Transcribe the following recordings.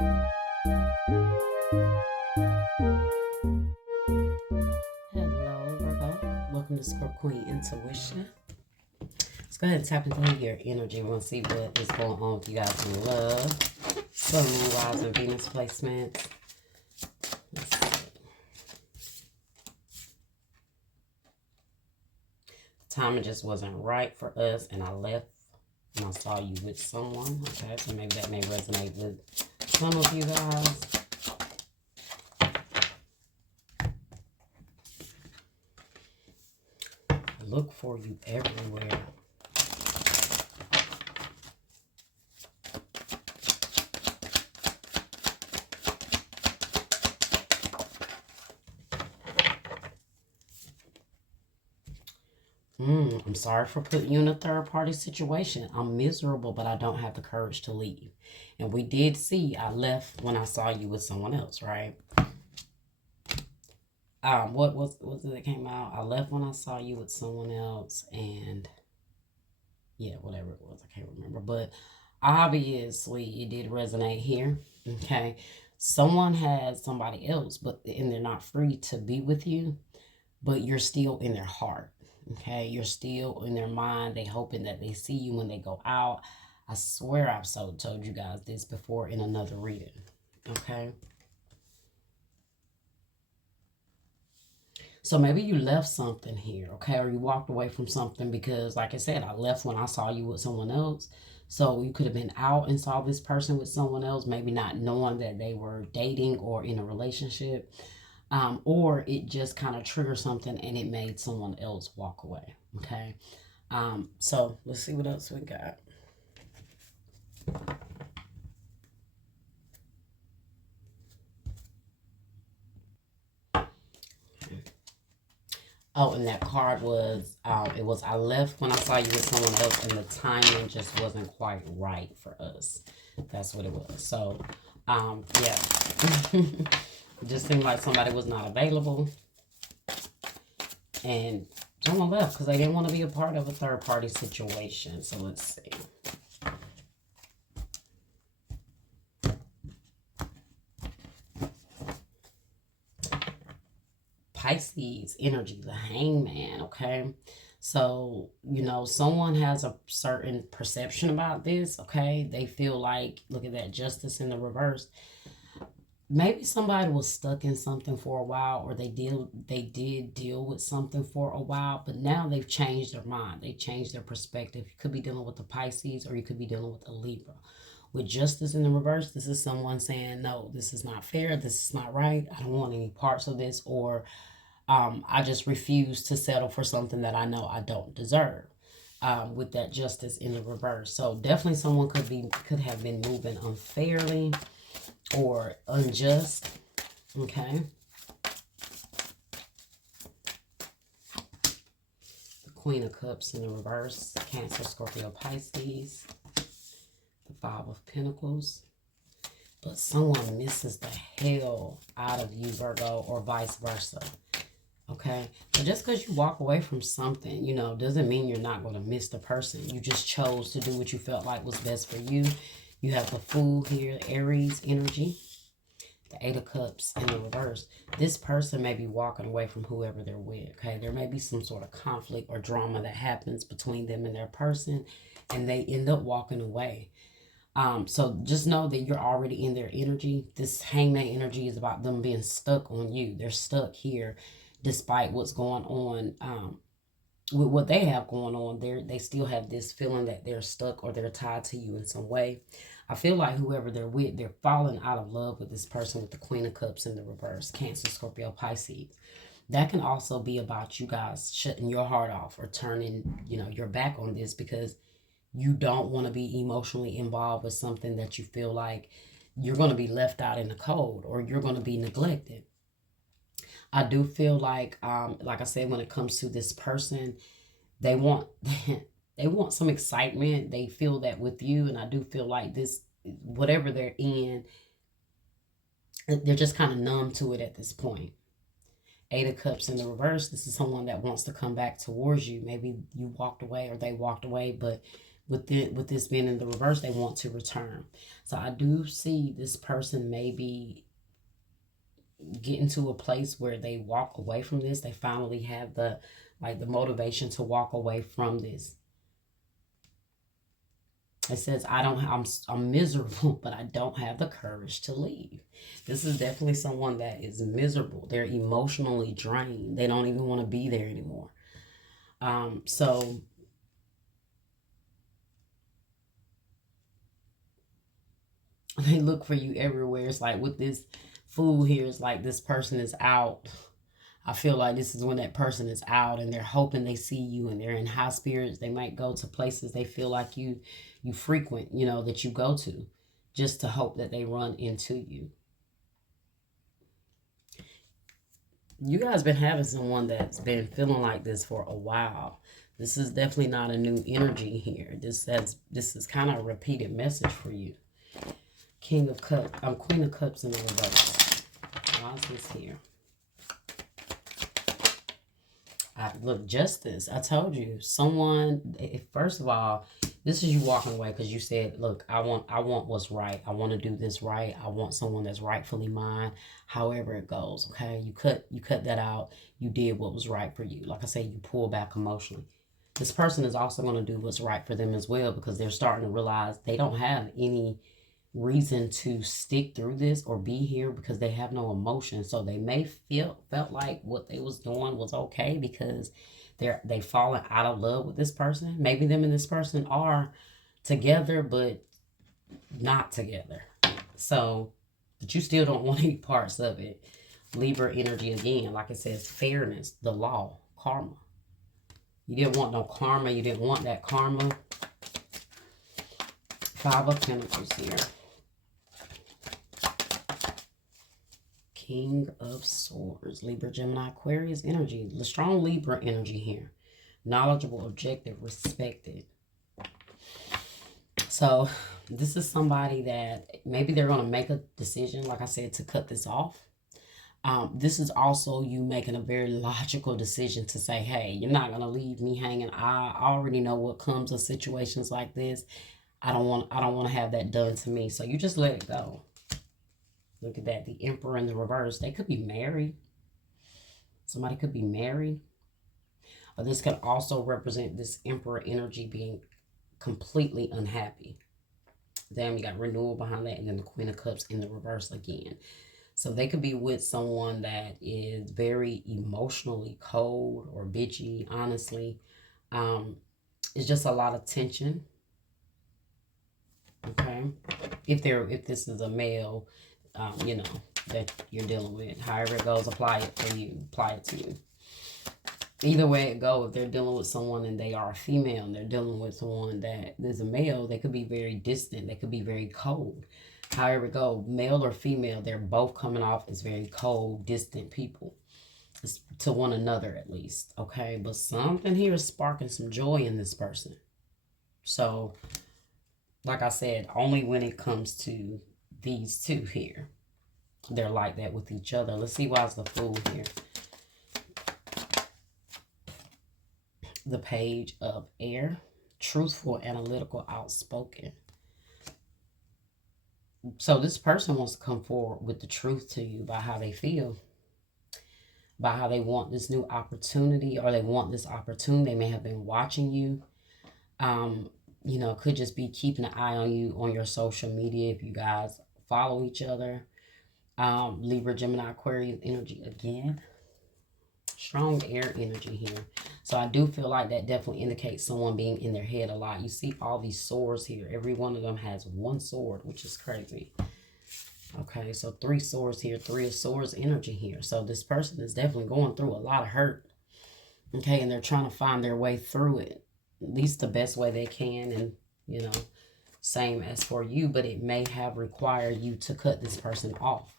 Hello, Virgo. Welcome to Scorp Queen Intuition. Let's go ahead and tap into your energy. We're going to see what is going on with you guys in love. Sun, Moon, Rising, Venus placements. Let's see. Timing just wasn't right for us, and I left and I saw you with someone. Okay, so maybe that may resonate with some of you guys. Look for you everywhere. I'm sorry for putting you in a third-party situation. I'm miserable, but I don't have the courage to leave. And we did see I left when I saw you with someone else, right? What was it that came out? I left when I saw you with someone else, and yeah, whatever it was, I can't remember. But obviously, it did resonate here. Okay, someone has somebody else, and they're not free to be with you, but you're still in their heart. Okay, you're still in their mind. They hoping that they see you when they go out. I swear I've told you guys this before in another reading. Okay. So maybe you left something here, okay? Or you walked away from something because, like I said, I left when I saw you with someone else. So you could have been out and saw this person with someone else, maybe not knowing that they were dating or in a relationship. Or it just kind of triggered something and it made someone else walk away, okay? So let's see what else we got. Oh, and that card was, it was, I left when I saw you with someone else and the timing just wasn't quite right for us. That's what it was. So, yeah. It just seemed like somebody was not available. And someone left because they didn't want to be a part of a third-party situation. So let's see. Pisces energy, the hangman, okay? So, you know, someone has a certain perception about this, okay? They feel like, look at that, justice in the reverse. Maybe somebody was stuck in something for a while, or they did deal with something for a while, but now they've changed their mind. They changed their perspective. You could be dealing with the Pisces, or you could be dealing with a Libra. With justice in the reverse, this is someone saying, no, this is not fair. This is not right. I don't want any parts of this, or I just refuse to settle for something that I know I don't deserve. With that justice in the reverse. So definitely someone could have been moving unfairly or unjust. Okay. The Queen of Cups in the reverse. Cancer, Scorpio, Pisces. The Five of Pentacles. But someone misses the hell out of you, Virgo, or vice versa. Okay, so just because you walk away from something, you know, doesn't mean you're not going to miss the person. You just chose to do what you felt like was best for you. You have the Fool here, Aries energy, the Eight of Cups in the reverse. This person may be walking away from whoever they're with, okay? There may be some sort of conflict or drama that happens between them and their person, and they end up walking away. So just know that you're already in their energy. This hangman energy is about them being stuck on you. They're stuck here. Despite what's going on with what they have going on, they still have this feeling that they're stuck or they're tied to you in some way. I feel like whoever they're with, they're falling out of love with this person with the Queen of Cups in the reverse. Cancer, Scorpio, Pisces. That can also be about you guys shutting your heart off or turning, you know, your back on this because you don't want to be emotionally involved with something that you feel like you're going to be left out in the cold or you're going to be neglected. I do feel like I said, when it comes to this person, they want they want some excitement. They feel that with you, and I do feel like this, whatever they're in, they're just kind of numb to it at this point. Eight of Cups in the reverse. This is someone that wants to come back towards you. Maybe you walked away or they walked away, but with this being in the reverse, they want to return. So I do see this person maybe getting to a place where they walk away from this. They finally have the motivation to walk away from this. It says, I'm miserable, but I don't have the courage to leave. This is definitely someone that is miserable. They're emotionally drained. They don't even want to be there anymore. So they look for you everywhere. It's like with this Fool here, it's like this person is out. I feel like this is when that person is out and they're hoping they see you and they're in high spirits. They might go to places they feel like you frequent, that you go to, just to hope that they run into you. You guys been having someone that's been feeling like this for a while. This is definitely not a new energy here. This is kind of a repeated message for you. Queen of Cups in the reverse. Why is this here? Look, justice. I told you, someone. First of all, this is you walking away because you said, "Look, I want what's right. I want to do this right. I want someone that's rightfully mine." However it goes, okay. You cut that out. You did what was right for you. Like I say, you pull back emotionally. This person is also going to do what's right for them as well because they're starting to realize they don't have any reason to stick through this or be here because they have no emotion. So they may felt like what they was doing was okay because they've fallen out of love with this person. Maybe them and this person are together but not together. So, but you still don't want any parts of it. Libra energy again, like it says, fairness, the law, karma. You didn't want no karma. You didn't want that karma. Five of Pentacles here. King of Swords, Libra, Gemini, Aquarius energy. The strong Libra energy here. Knowledgeable, objective, respected. So this is somebody that maybe they're going to make a decision, like I said, to cut this off. This is also you making a very logical decision to say, hey, you're not going to leave me hanging. I already know what comes of situations like this. I don't want to have that done to me. So you just let it go. Look at that. The Emperor in the reverse. They could be married. Somebody could be married. Or this could also represent this Emperor energy being completely unhappy. Then you got renewal behind that. And then the Queen of Cups in the reverse again. So they could be with someone that is very emotionally cold or bitchy, honestly. It's just a lot of tension. Okay. If this is a male, that you're dealing with. However it goes, apply it for you. Apply it to you. Either way it goes, if they're dealing with someone and they are a female and they're dealing with someone that is a male, they could be very distant. They could be very cold. However it goes, male or female, they're both coming off as very cold, distant people. To one another, at least. Okay? But something here is sparking some joy in this person. So, like I said, only when it comes to these two here. They're like that with each other. Let's see why it's the Fool here. The Page of Air. Truthful, analytical, outspoken. So this person wants to come forward with the truth to you about how they feel. About how they want this new opportunity or they want this opportunity. They may have been watching you. Could just be keeping an eye on you on your social media if you guys follow each other. Libra, Gemini, Aquarius energy again. Strong air energy here. So I do feel like that definitely indicates someone being in their head a lot. You see all these swords here. Every one of them has one sword, which is crazy. Okay, so 3 swords here. 3 of swords energy here. So this person is definitely going through a lot of hurt. Okay, and they're trying to find their way through it. At least the best way they can. And, same as for you. But it may have required you to cut this person off.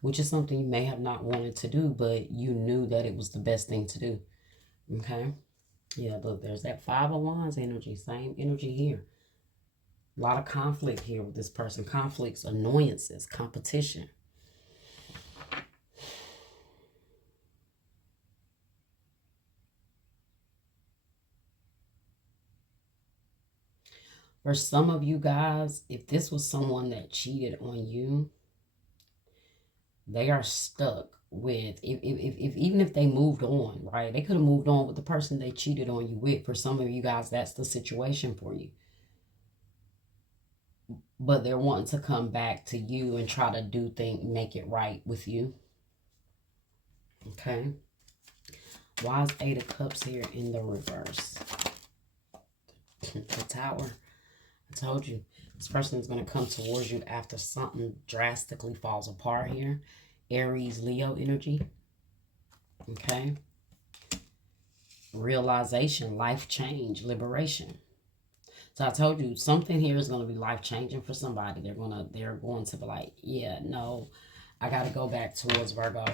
Which is something you may have not wanted to do, but you knew that it was the best thing to do. Okay? Yeah, look, there's that 5 of Wands energy. Same energy here. A lot of conflict here with this person. Conflicts, annoyances, competition. For some of you guys, if this was someone that cheated on you, they are stuck with, if even if they moved on, right? They could have moved on with the person they cheated on you with. For some of you guys, that's the situation for you. But they're wanting to come back to you and try to do things, make it right with you. Okay. Why is 8 of Cups here in the reverse? The Tower. I told you, this person is going to come towards you after something drastically falls apart here. Aries, Leo energy. Okay. Realization, life change, liberation. So I told you, something here is going to be life changing for somebody. They're going to be like, yeah, no, I got to go back towards Virgo.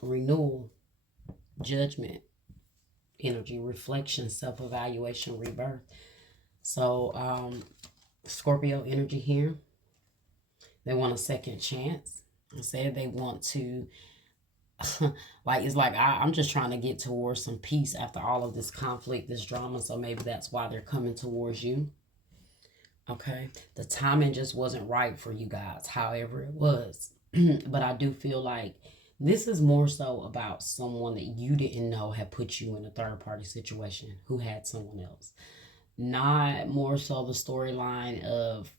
Renewal, judgment, energy, reflection, self-evaluation, rebirth. So, Scorpio energy here. They want a second chance. I said they want to, like, it's like I'm just trying to get towards some peace after all of this conflict, this drama. So maybe that's why they're coming towards you. Okay. The timing just wasn't right for you guys, however it was. But I do feel like this is more so about someone that you didn't know had put you in a third party situation, who had someone else. Not more so the storyline of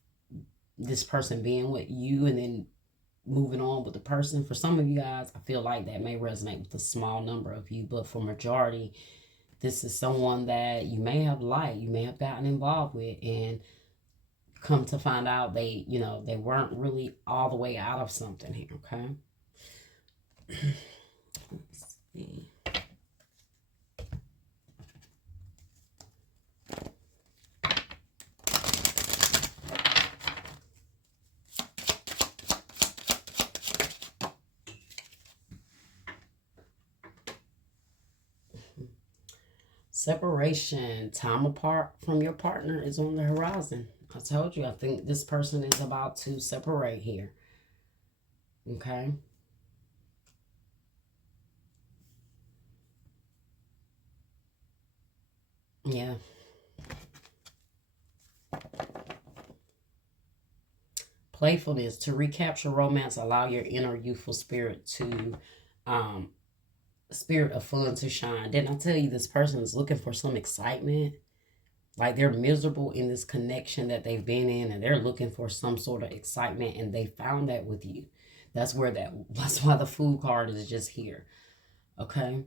this person being with you and then moving on with the person. For some of you guys, I feel like that may resonate with a small number of you, but for majority, this is someone that you may have liked, you may have gotten involved with, and come to find out they, they weren't really all the way out of something here, okay? Let's see. Separation, time apart from your partner is on the horizon. I told you, I think this person is about to separate here. Okay? Yeah. Playfulness, to recapture romance, allow your inner youthful spirit to, spirit of fun to shine. Didn't I tell you this person is looking for some excitement? Like they're miserable in this connection that they've been in, and they're looking for some sort of excitement, and they found that with you. That's why the Fool card is just here. Okay.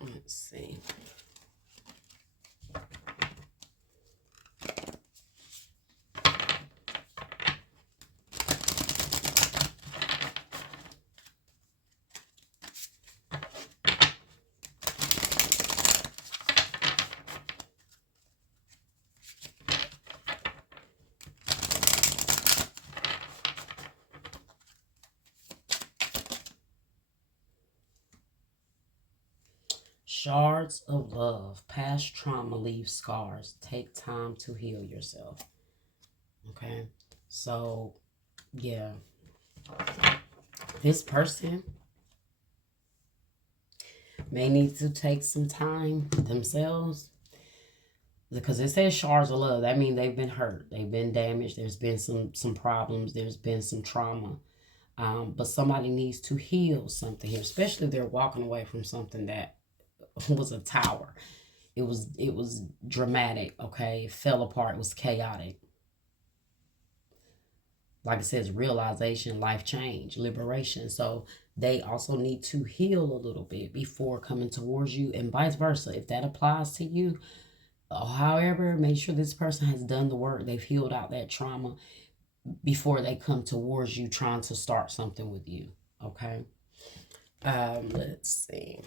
Let's see. Shards of love. Past trauma leaves scars. Take time to heal yourself. Okay. So, yeah. This person may need to take some time themselves, because it says shards of love. That means they've been hurt. They've been damaged. There's been some problems. There's been some trauma. But somebody needs to heal something here, especially if they're walking away from something that was a tower. It was dramatic, okay? It fell apart. It was chaotic. Like it says, realization, life change, liberation. So they also need to heal a little bit before coming towards you, and vice versa. If that applies to you, however, make sure this person has done the work. They've healed out that trauma before they come towards you trying to start something with you, okay? Let's see.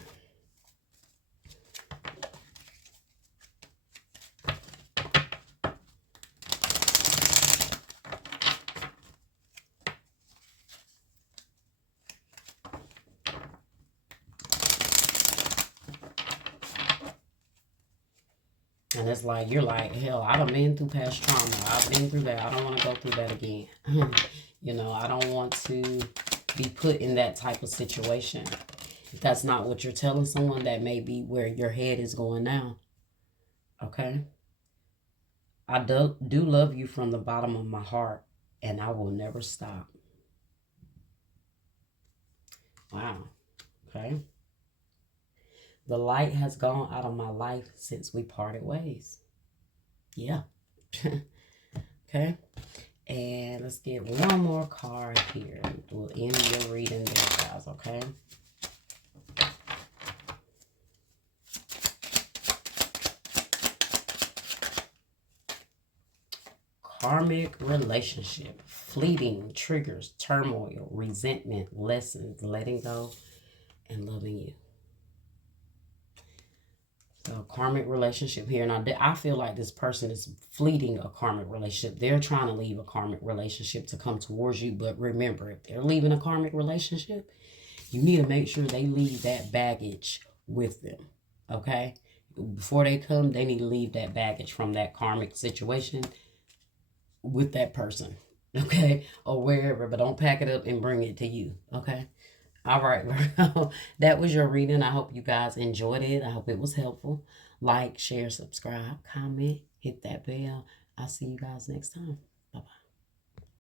And it's like, you're like, hell, I done been through past trauma. I've been through that. I don't want to go through that again. I don't want to be put in that type of situation. If that's not what you're telling someone, that may be where your head is going now. Okay? I do love you from the bottom of my heart, and I will never stop. Wow. Okay? The light has gone out of my life since we parted ways. Yeah. Okay? And let's get one more card here. We'll end your reading there, guys, okay? Karmic relationship, fleeting triggers, turmoil, resentment, lessons, letting go, and loving you. So karmic relationship here. Now, I feel like this person is fleeting a karmic relationship. They're trying to leave a karmic relationship to come towards you. But remember, if they're leaving a karmic relationship, you need to make sure they leave that baggage with them. Okay? Before they come, they need to leave that baggage from that karmic situation with that person. Okay? Or wherever. But don't pack it up and bring it to you. Okay? All right, Virgo. That was your reading. I hope you guys enjoyed it. I hope it was helpful. Like, share, subscribe, comment, hit that bell. I'll see you guys next time.